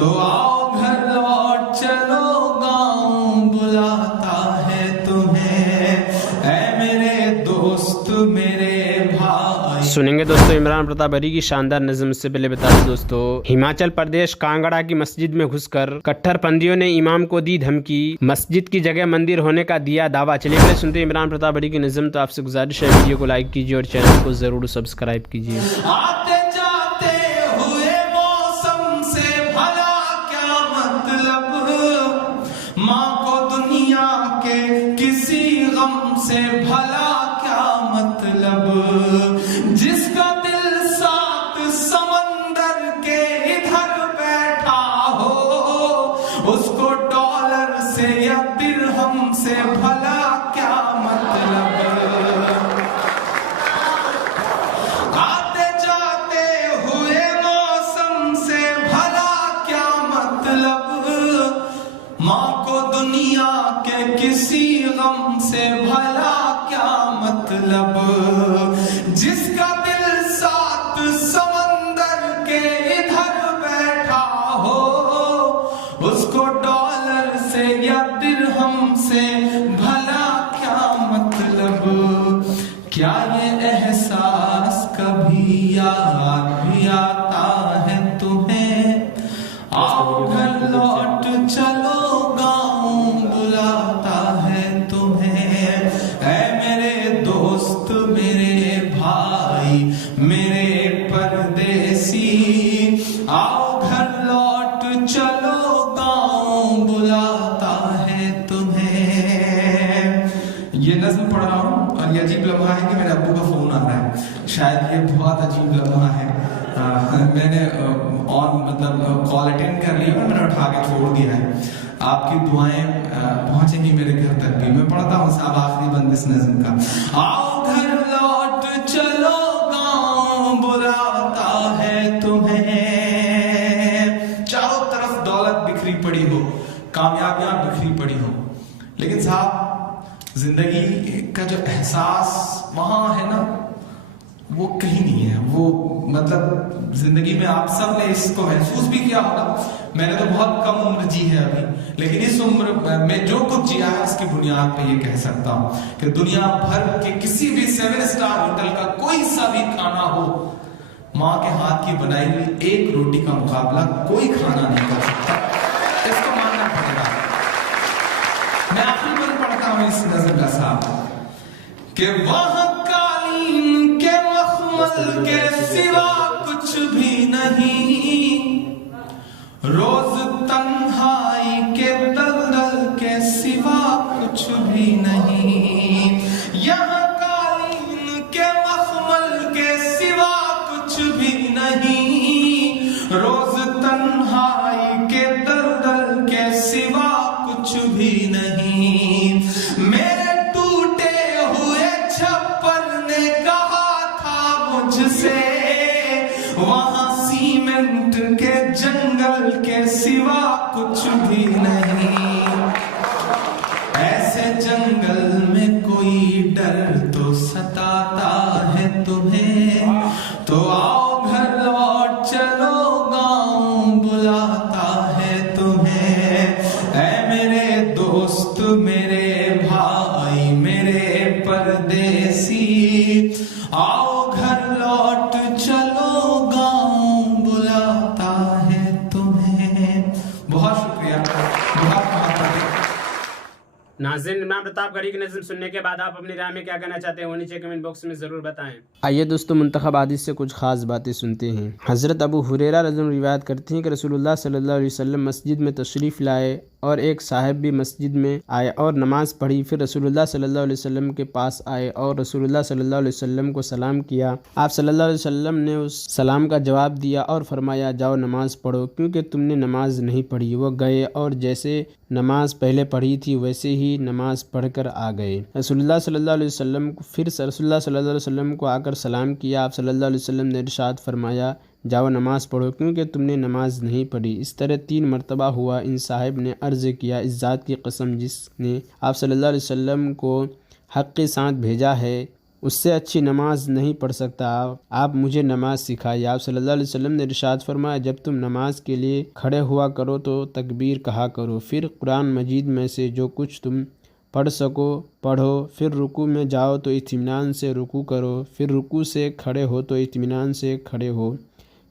تو آؤ گھر لوٹ چلو گاؤں بلاتا ہے تمہیں، اے میرے دوست میرے بھائی. سنیں گے دوستو عمران پرتاپ اری کی شاندار نظم. سے پہلے بتا دیں دوستو، ہماچل پردیش کانگڑا کی مسجد میں گھس کر کٹر پنتھیوں نے امام کو دی دھمکی، مسجد کی جگہ مندر ہونے کا دیا دعویٰ. چلیے پہلے سنتے ہیں عمران پرتاپ اری کی نظم. تو آپ سے گزارش ہے ویڈیو کو لائک کیجیے اور چینل کو ضرور سبسکرائب کیجیے. آتے جاتے ہوئے موسم سے بھلا کیا مطلب، ماں کو دنیا کے کسی غم سے بھلا کیا مطلب، جس کا دل سات سمندر کے ادھر بیٹھا ہو، اس کو ڈالر سے یا درہم سے بھلا کیا مطلب. آتے جاتے ہوئے موسم سے بھلا کیا مطلب، ماں کو دنیا کے کسی غم سے بھلا کیا مطلب، جس کا دل سات سمندر کے ادھر بیٹھا ہو، اس کو ڈالر سے یا درہم سے بھلا کیا مطلب. کیا یہ احساس کبھی یاد بھی آتا ہے تمہیں، آؤ گھر لوٹ چلو گاؤں بلاتا ہے تمہیں، اے میرے دوست میرے بھائی میرے پردیسی، آؤ گھر لوٹ چلو گاؤں بلاتا ہے تمہیں. یہ نظم پڑھ رہا ہوں اور یہ عجیب لمحہ ہے کہ میرے ابو کا فون آ رہا ہے. شاید یہ بہت عجیب لمحہ ہے. میں نے کال اٹینڈ کر لی اور میں نے اٹھا کے چھوڑ دیا ہے. آپ کی دعائیں پہنچیں گی میرے گھر تک بھی. میں پڑھتا ہوں صاحب آخری بند اس نظم کا. آؤ گھر لوٹ چلو گاؤں بلاتا ہے تمہیں، چاروں طرف دولت بکھری پڑی ہو، کامیابیاں بکھری پڑی ہو، لیکن صاحب زندگی کا جو احساس وہاں ہے نا وہ کہیں نہیں ہے. وہ زندگی میں آپ سب نے اس کو محسوس بھی کیا ہوگا. میں نے تو بہت کم عمر جی ہے ابھی، لیکن اس عمر میں جو کچھ جیا ہے اس کی بنیاد پہ یہ کہہ سکتا ہوں کہ دنیا بھر کے کسی بھی 7 اسٹار ہوٹل کا کوئی سا بھی کھانا ہو، ماں کے ہاتھ کی بنائی ہوئی ایک روٹی کا مقابلہ کوئی کھانا نہیں کر سکتا. اس کو ماننا پڑے گا. میں آخری بند پڑھتا ہوں اس نظر کا صاحب کہ وہاں قالین کے مخمل کے سوا کچھ بھی نہیں، روز تنہائی کے دلدل کے سوا کچھ بھی نہیں، یہاں قالین کے مخمل کے سوا کچھ بھی نہیں، روز تنہائی کے دلدل کے سوا کچھ بھی نہیں. میرے ٹوٹے ہوئے چھپر نے کہا تھا مجھ سے، وہاں سیمنٹ کے جنگل کے سوا کچھ بھی نہیں. ایسے جنگل میں کوئی ڈر تو ستاتا ہے تمہیں، تو آؤ گھر لوٹ چلو گاؤں بلاتا ہے تمہیں، اے میرے دوست میرے بھائی میرے پردیسی، آؤ گھر لوٹ چلو گاؤں بلاتا ہے تمہیں. بہت شکریہ. ناظرین عمران پرتاپ اری کی نظم سننے کے بعد آپ اپنی رائے میں کیا کہنا چاہتے ہیں وہ نیچے کمنٹ باکس میں ضرور بتائیں. آئیے دوستو منتخب حدیث سے کچھ خاص باتیں سنتے ہیں. حضرت ابو ہریرہ رضی اللہ عنہ روایت کرتے ہیں کہ رسول اللہ صلی اللہ علیہ وسلم مسجد میں تشریف لائے اور ایک صاحب بھی مسجد میں آئے اور نماز پڑھی. پھر رسول اللہ صلی اللہ علیہ وسلم کے پاس آئے اور رسول اللہ صلی اللہ علیہ وسلم کو سلام کیا. آپ صلی اللہ علیہ وسلم نے اس سلام کا جواب دیا اور فرمایا جاؤ نماز پڑھو کیونکہ تم نے نماز نہیں پڑھی. وہ گئے اور جیسے نماز پہلے پڑھی تھی ویسے ہی نماز پڑھ کر آ گئے. رسول اللہ صلی اللہ علیہ وسلم کو آ کر سلام کیا. آپ صلی اللہ علیہ وسلم نے ارشاد فرمایا جاؤ نماز پڑھو کیونکہ تم نے نماز نہیں پڑھی. اس طرح 3 مرتبہ ہوا. ان صاحب نے عرض کیا اس ذات کی قسم جس نے آپ صلی اللہ علیہ وسلم کو حق کے ساتھ بھیجا ہے اس سے اچھی نماز نہیں پڑھ سکتا، آپ مجھے نماز سکھائیے۔ آپ صلی اللہ علیہ وسلم نے ارشاد فرمایا، جب تم نماز کے لیے کھڑے ہوا کرو تو تکبیر کہا کرو، پھر قرآن مجید میں سے جو کچھ تم پڑھ سکو پڑھو، پھر رکوع میں جاؤ تو اطمینان سے رکوع کرو، پھر رکوع سے کھڑے ہو تو اطمینان سے کھڑے ہو،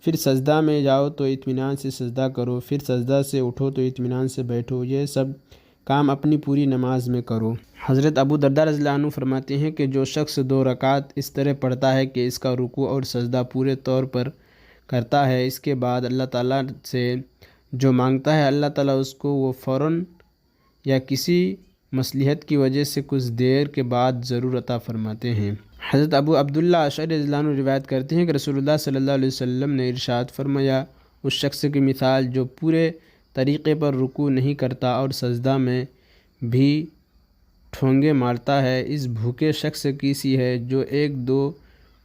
پھر سجدہ میں جاؤ تو اطمینان سے سجدہ کرو، پھر سجدہ سے اٹھو تو اطمینان سے بیٹھو، یہ سب کام اپنی پوری نماز میں کرو۔ حضرت ابو درداء رضی اللہ عنہ فرماتے ہیں کہ جو شخص 2 رکعت اس طرح پڑھتا ہے کہ اس کا رکوع اور سجدہ پورے طور پر کرتا ہے، اس کے بعد اللہ تعالیٰ سے جو مانگتا ہے اللہ تعالیٰ اس کو وہ فوراً یا کسی مصلحت کی وجہ سے کچھ دیر کے بعد ضرور عطا فرماتے ہیں۔ حضرت ابو عبداللہ اشعری رضی اللہ عنہ روایت کرتے ہیں کہ رسول اللہ صلی اللہ علیہ وسلم نے ارشاد فرمایا، اس شخص کی مثال جو پورے طریقے پر رکوع نہیں کرتا اور سجدہ میں بھی ٹھونگے مارتا ہے، اس بھوکے شخص کی سی ہے جو 1-2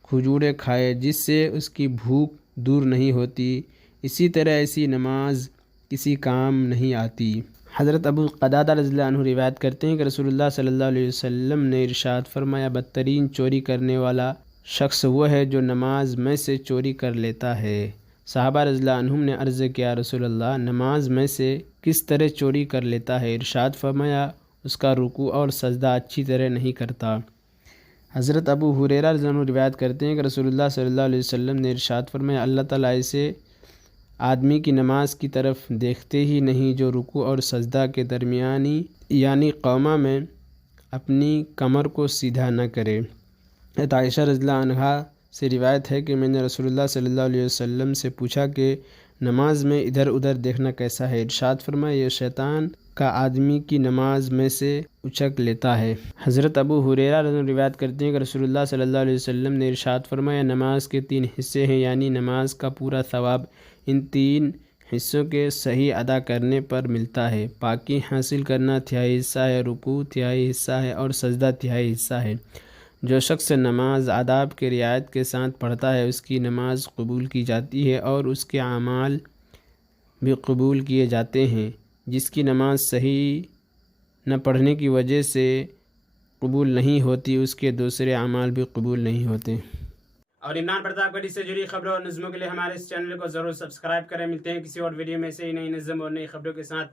کھجوریں کھائے جس سے اس کی بھوک دور نہیں ہوتی، اسی طرح ایسی نماز کسی کام نہیں آتی۔ حضرت ابو قتادہ رضی اللہ عنہ روایت کرتے ہیں کہ رسول اللہ صلی اللہ علیہ وسلم نے ارشاد فرمایا، بدترین چوری کرنے والا شخص وہ ہے جو نماز میں سے چوری کر لیتا ہے۔ صحابہ رضی اللہ عنہم نے عرض کیا، رسول اللہ نماز میں سے کس طرح چوری کر لیتا ہے؟ ارشاد فرمایا، اس کا رکوع اور سجدہ اچھی طرح نہیں کرتا۔ حضرت ابو ہریرہ رضی اللہ عنہ روایت کرتے ہیں کہ رسول اللہ صلی اللہ علیہ وسلم نے ارشاد فرمایا، اللہ تعالیٰ ایسے آدمی کی نماز کی طرف دیکھتے ہی نہیں جو رکوع اور سجدہ کے درمیانی یعنی قوما میں اپنی کمر کو سیدھا نہ کرے۔ عائشہ رضی اللہ عنہا سے روایت ہے کہ میں نے رسول اللہ صلی اللہ علیہ وسلم سے پوچھا کہ نماز میں ادھر ادھر دیکھنا کیسا ہے؟ ارشاد فرمایا، یہ شیطان کا آدمی کی نماز میں سے اچک لیتا ہے۔ حضرت ابو ہریرہ رضی اللہ عنہ روایت کرتے ہیں کہ رسول اللہ صلی اللہ علیہ وسلم نے ارشاد فرمایا، نماز کے 3 حصے ہیں، یعنی نماز کا پورا ثواب ان 3 حصوں کے صحیح ادا کرنے پر ملتا ہے۔ پاکی حاصل کرنا 1/3 حصہ ہے، رکوع 1/3 حصہ ہے اور سجدہ 1/3 حصہ ہے۔ جو شخص نماز آداب کے رعایت کے ساتھ پڑھتا ہے اس کی نماز قبول کی جاتی ہے اور اس کے اعمال بھی قبول کیے جاتے ہیں۔ جس کی نماز صحیح نہ پڑھنے کی وجہ سے قبول نہیں ہوتی اس کے دوسرے اعمال بھی قبول نہیں ہوتے۔ اور عمران پرتاپ گڑھی سے جڑی خبروں اور نظموں کے لیے ہمارے اس چینل کو ضرور سبسکرائب کریں۔ ملتے ہیں کسی اور ویڈیو میں سے نئی نظم اور نئی خبروں کے ساتھ،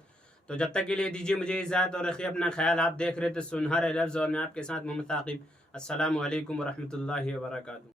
تو جب تک کے لیے دیجیے مجھے اجازت اور رکھیے اپنا خیال۔ آپ دیکھ رہے تھے سنہرے لفظ اور میں آپ کے ساتھ محمد ثاقب۔ السلام علیکم ورحمۃ اللہ وبرکاتہ۔